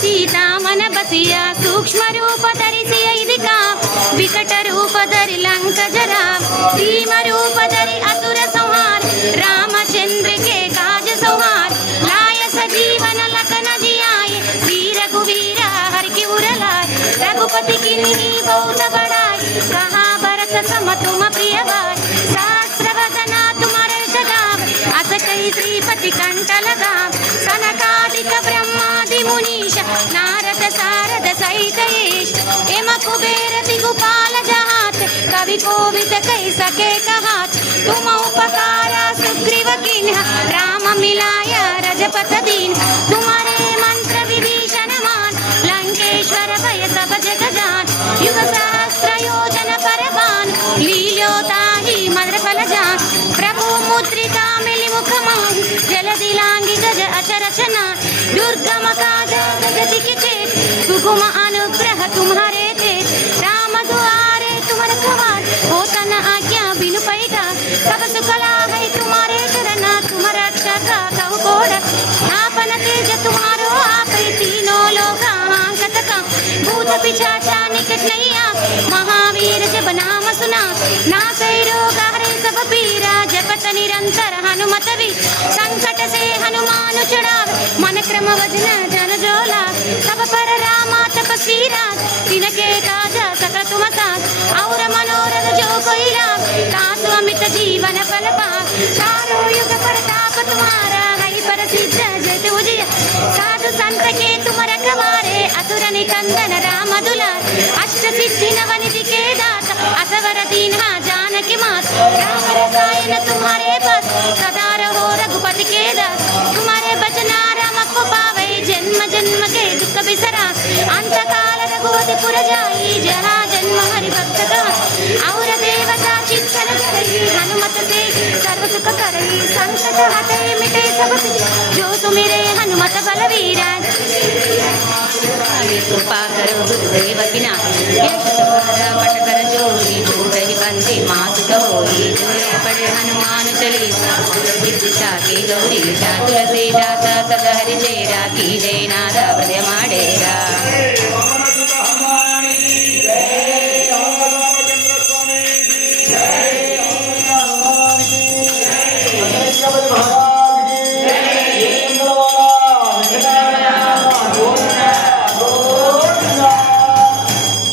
सीता मन बसिया सूक्ष्म रूप धरिसी इदिका विकट रूप धरि लंक जरा भीम रूप धरि असुर संहार रामचंद्र के काज संहार लाय सजीवन लखन जियाय श्री रघुवीर हर की उरलाय रघुपति किन्हीं बहुत बड़ाई कहा भरत सम तुम प्रिय भाई सहस्र वदना तुम्हारे सगाव अस कई श्रीपति कंठ लगाव सनकादिक ब्रह्मादि मुनीश नारद सारद सहित ईश एम कुबेर दिगुपाल जहात कवि कोविद कही सके कहात तुम उपकारा सुग्रीव किन्ह राम मिलाय रजपत दीन तुम्हारे मंत्र विभीषण मान लंकेश्वर भय सब जग जान युग सहस्र योजन परवान लील्योताहि मद्र फल जान प्रभु मुद्रिका मिलि मुख मान जलधि लांघि गज अचरचना दुर्गम काज जगति के चेत सुगम अनुग्रह तुम्हारे थे राम दुआरे तुम रखवार होता न आज्ञा बिनु पैठा सब सुखला है तुम्हारे चरण तुम रक्षक कहु कोड आपन तेज तुम्हारो आप तीनों लोक हांकत का भूत पिशाचा निकट नहीं आ महावीर जब नाम सुना नासै रोग हरे सब पीरा जपत निरंतर हनुमत वी संकट से हनुमान छुड़ाव मन क्रम वजन जन जोला सब पर रामा तपस्वी राज तिनके काज सकल तुम साथ और मनोरथ जो कोई लाभ तासु अमित जीवन फल पास चारों युग प्रताप तुम्हारा है प्रसिद्ध जय उजिय साधु संत के तुम रखवारे असुर निकंदन राम दुलार अष्ट सिद्धि नवनिधि के दाता असवर दीन्हा जानकी मात राम रसायन तुम्हारे पास सदा रहो रघुपति के दास तुम्हारे बचना राम को पावे जन्म जन्म के दुख बिसरा अंत काल रघुपति पुर जाई जहाँ जन्म हरि भक्त का और देवता चित्तन करई हनुमत से सर्व सुख करई संकट हटे मिटे सब जो सुमिरे हनुमत बलवीरा कृपा करो गुरुदेव बिना पट कर जोरी रही बंदे मात गौरी पड़े हनुमान चली दिशा की गौरी तुलसी दाता सदा हरि चेरा की जय नादा हृदय माडेरा